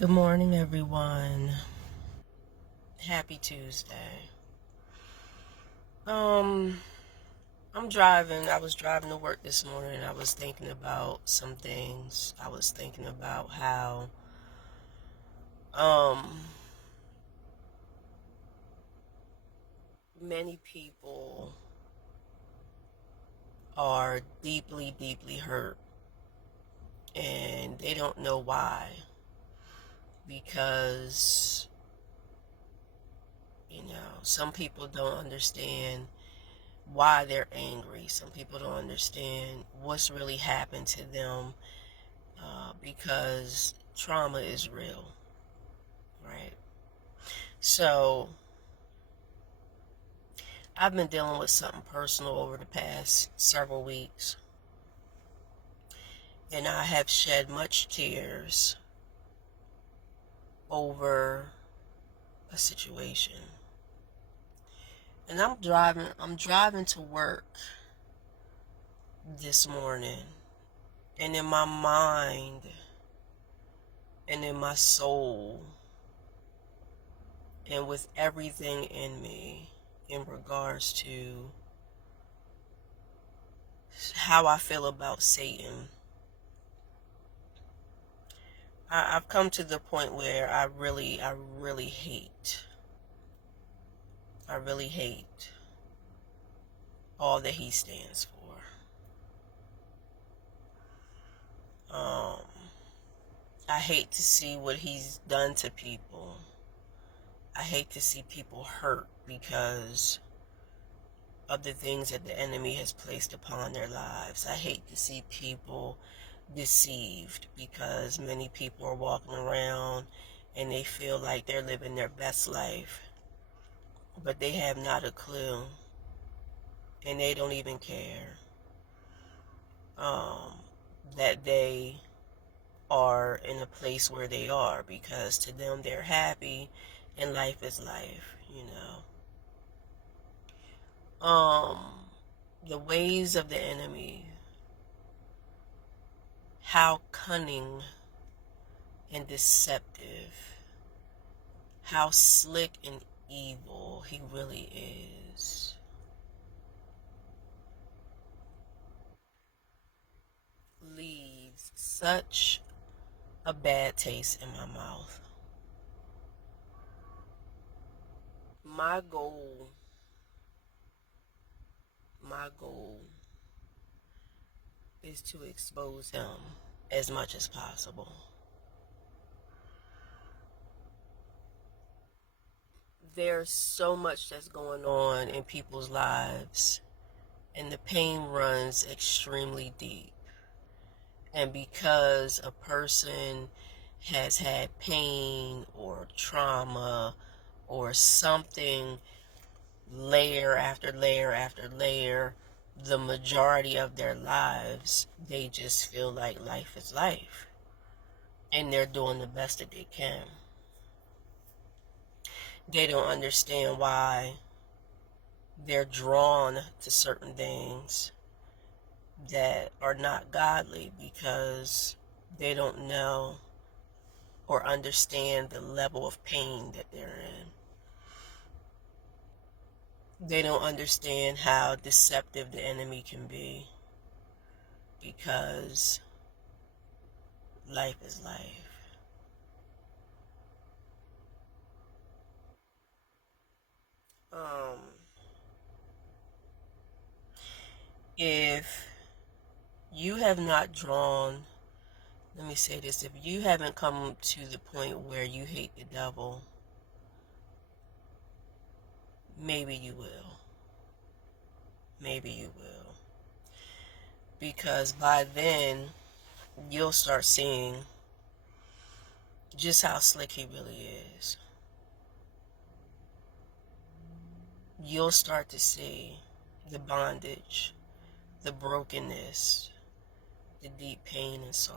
Good morning, everyone. Happy Tuesday. Um, I'm driving. I was driving to work this morning. I was thinking about some things. I was thinking about how um many people are deeply, deeply hurt and they don't know why. Because, some people don't understand why they're angry. Some people don't understand what's really happened to them because trauma is real, right? So I've been dealing with something personal over the past several weeks, and I have shed much tears over a situation. And I'm driving to work this morning, and in my mind and in my soul and with everything in me in regards to how I feel about Satan, I've come to the point where I really hate all that he stands for. I hate to see what he's done to people. I hate to see people hurt because of the things that the enemy has placed upon their lives. I hate to see people deceived because many people are walking around and they feel like they're living their best life, but they have not a clue and they don't even care um, that they are in a place where they are, because to them they're happy and life is life. The ways of the enemy, how cunning and deceptive, how slick and evil he really is, leaves such a bad taste in my mouth. My goal, my goal is to expose him as much as possible. There's so much that's going on in people's lives, and the pain runs extremely deep. And because a person has had pain or trauma or something, layer after layer after layer, the majority of their lives, they just feel like life is life. And they're doing the best that they can. They don't understand why they're drawn to certain things that are not godly, because they don't know or understand the level of pain that they're in. They don't understand how deceptive the enemy can be, because life is life. Um, if you have not drawn, let me say this, if you haven't come to the point where you hate the devil, maybe you will. Maybe you will. Because by then, you'll start seeing just how slick he really is. You'll start to see the bondage, the brokenness, the deep pain and sorrow.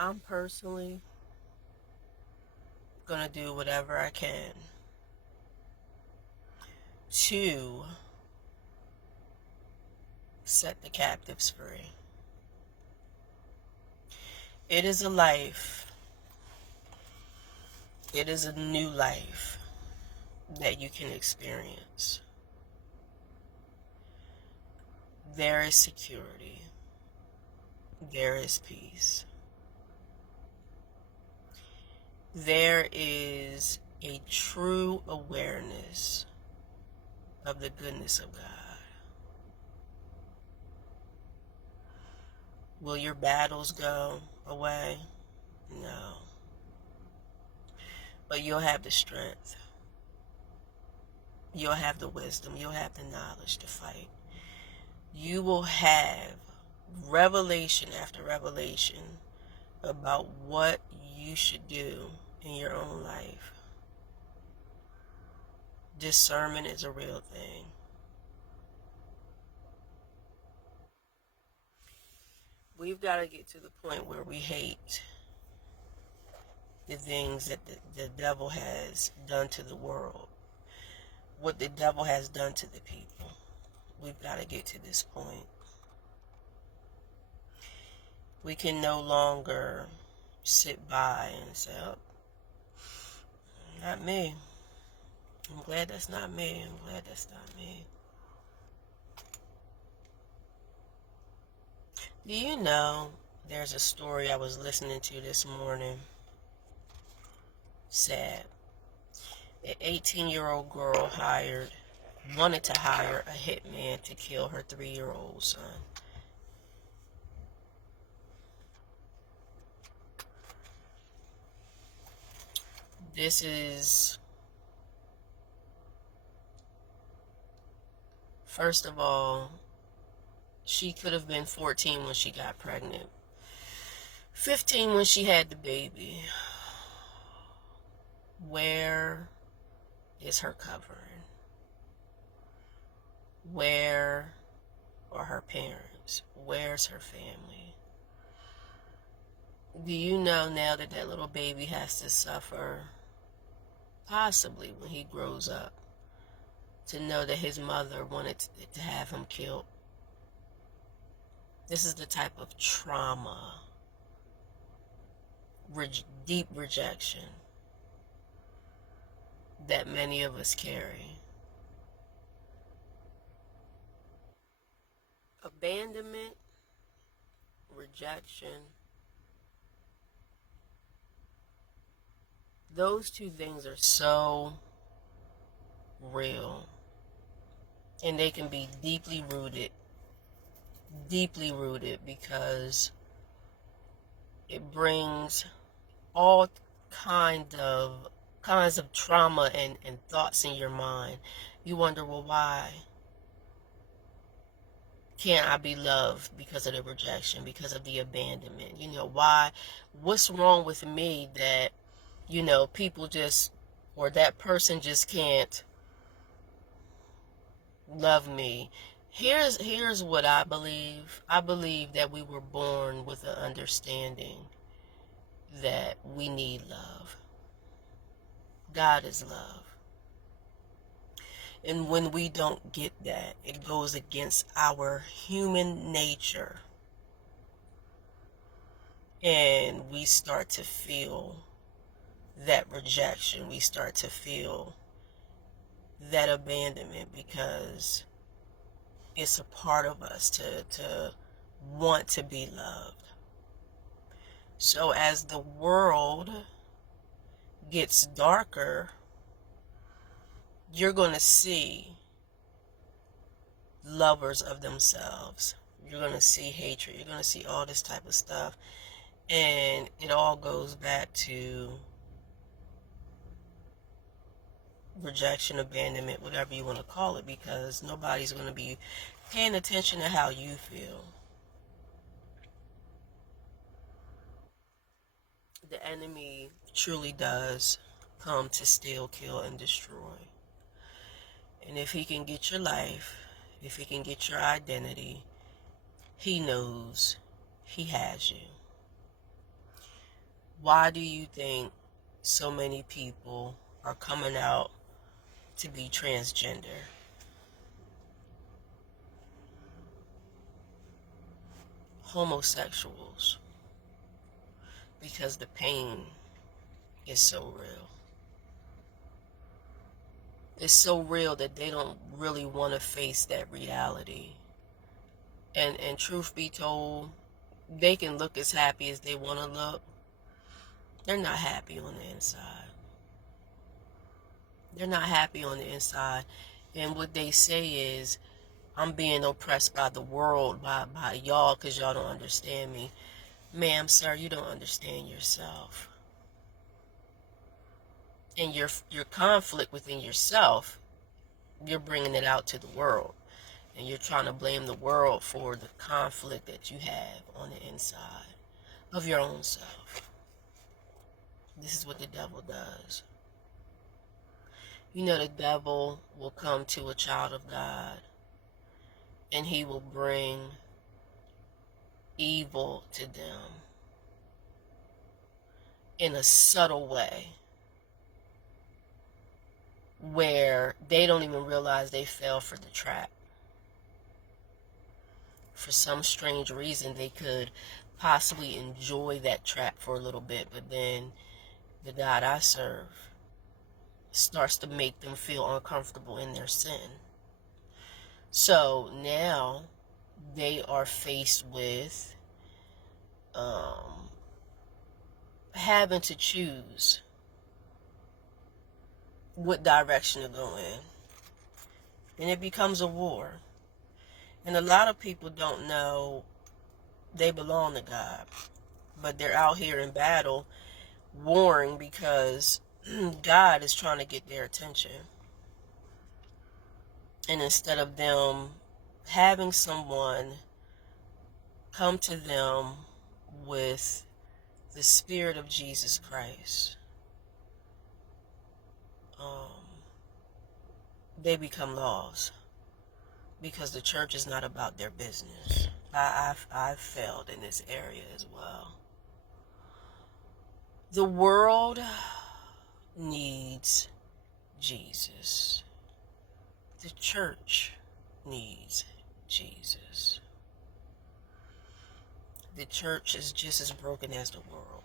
I'm personally going to do whatever I can to set the captives free. It is a life, it is a new life that you can experience. There is security, there is peace, there is a true awareness of the goodness of God. Will your battles go away? No. But you'll have the strength. You'll have the wisdom. You'll have the knowledge to fight. You will have revelation after revelation about what you should do in your own life. Discernment is a real thing. We've got to get to the point where we hate the things that the devil has done to the world, what the devil has done to the people. We've got to get to this point. We can no longer sit by and say, oh, not me. I'm glad that's not me. I'm glad that's not me. Do you know there's a story I was listening to this morning? Sad. An 18-year-old girl wanted to hire a hitman to kill her 3-year-old son. This is, first of all, she could have been 14 when she got pregnant, 15 when she had the baby. Where is her covering? Where are her parents? Where's her family? Do you know now that that little baby has to suffer, possibly when he grows up, to know that his mother wanted to have him killed? This is the type of trauma, deep rejection that many of us carry. Abandonment, rejection, those two things are so real, and they can be deeply rooted because it brings all kinds of trauma and thoughts in your mind. You wonder, well, why can't I be loved? Because of the rejection, because of the abandonment. Why? What's wrong with me that, people just, or that person just can't love me? Here's what I believe. I believe that we were born with an understanding that we need love. God is love. And when we don't get that, it goes against our human nature. And we start to feel that rejection. We start to feel that abandonment because it's a part of us to want to be loved. So as the world gets darker, you're going to see lovers of themselves. You're going to see hatred. You're going to see all this type of stuff. And it all goes back to rejection, abandonment, whatever you want to call it, because nobody's going to be paying attention to how you feel. The enemy truly does come to steal, kill, and destroy. And if he can get your life, if he can get your identity, he knows he has you. Why do you think so many people are coming out to be transgender? Homosexuals. Because the pain is so real. It's so real that they don't really want to face that reality. And truth be told, they can look as happy as they want to look. They're not happy on the inside. They're not happy on the inside. And what they say is, I'm being oppressed by the world, by y'all, because y'all don't understand me. Ma'am, sir, you don't understand yourself. And your conflict within yourself, you're bringing it out to the world. And you're trying to blame the world for the conflict that you have on the inside of your own self. This is what the devil does. You know, the devil will come to a child of God and he will bring evil to them in a subtle way where they don't even realize they fell for the trap. For some strange reason, they could possibly enjoy that trap for a little bit, but then the God I serve starts to make them feel uncomfortable in their sin. So now they are faced with having to choose what direction to go in. And it becomes a war. And a lot of people don't know they belong to God, but they're out here in battle warring because God is trying to get their attention. And instead of them having someone come to them with the Spirit of Jesus Christ, they become lost because the church is not about their business. I've failed in this area as well. The world needs Jesus. The church needs Jesus. The church is just as broken as the world.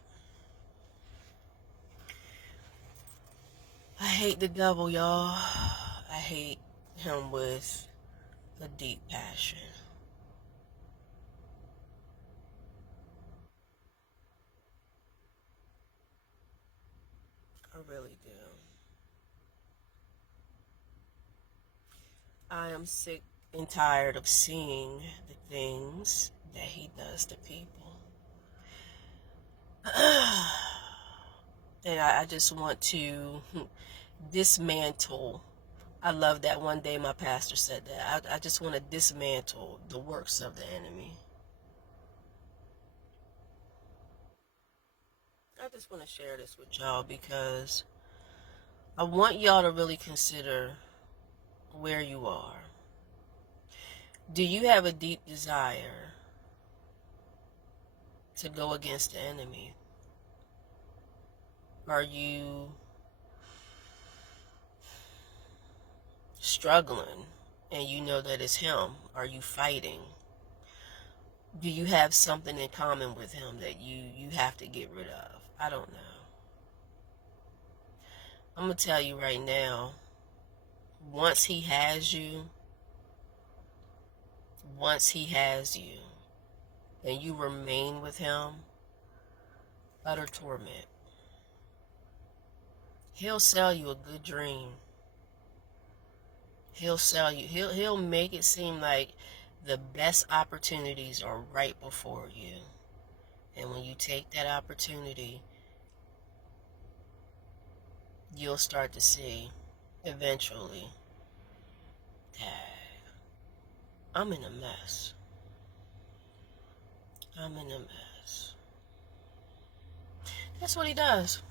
I hate the devil, y'all. I hate him with a deep passion. I really do. I am sick and tired of seeing the things that he does to people. And I just want to dismantle. I love that one day my pastor said that. I just want to dismantle the works of the enemy. I just want to share this with y'all because I want y'all to really consider where you are. Do you have a deep desire to go against the enemy? Are you struggling and you know that it's him? Are you fighting? Do you have something in common with him that you have to get rid of? I don't know. I'm going to tell you right now, once he has you, and you remain with him, utter torment. He'll sell you a good dream. He'll make it seem like the best opportunities are right before you. And when you take that opportunity, you'll start to see eventually that I'm in a mess. I'm in a mess. That's what he does.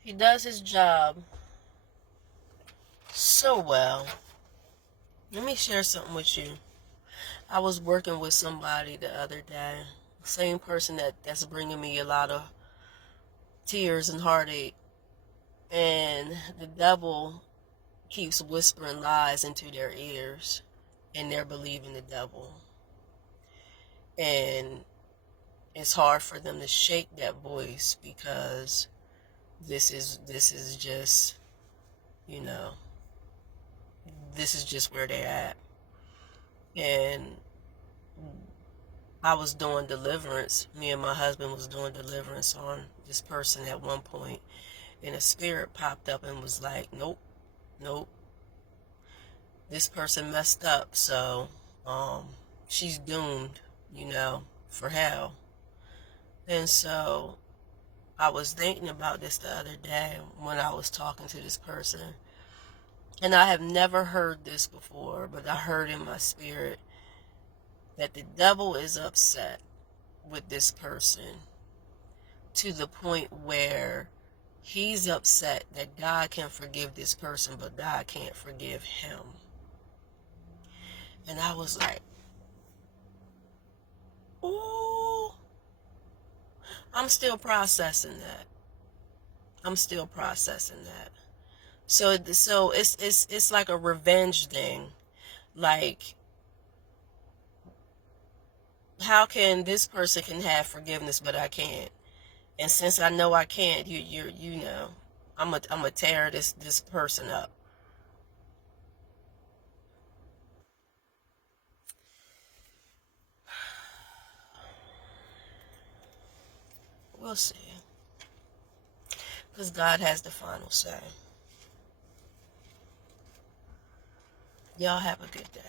He does his job so well. Let me share something with you. I was working with somebody the other day same person that's bringing me a lot of tears and heartache. And the devil keeps whispering lies into their ears, and they're believing the devil. And it's hard for them to shake that voice, because this is just, you know, this is just where they're at. And I was doing deliverance. Me and my husband was doing deliverance on this person at one point, and a spirit popped up and was like, nope, nope, this person messed up, so she's doomed, for hell. And so I was thinking about this the other day when I was talking to this person, and I have never heard this before, but I heard in my spirit that the devil is upset with this person to the point where he's upset that God can forgive this person, but God can't forgive him. And I was like, ooh, I'm still processing that. So it's like a revenge thing. Like, how can this person can have forgiveness but I can't? And since I know I can't, I'm gonna tear this person up. We'll see. Because God has the final say. Y'all have a good day.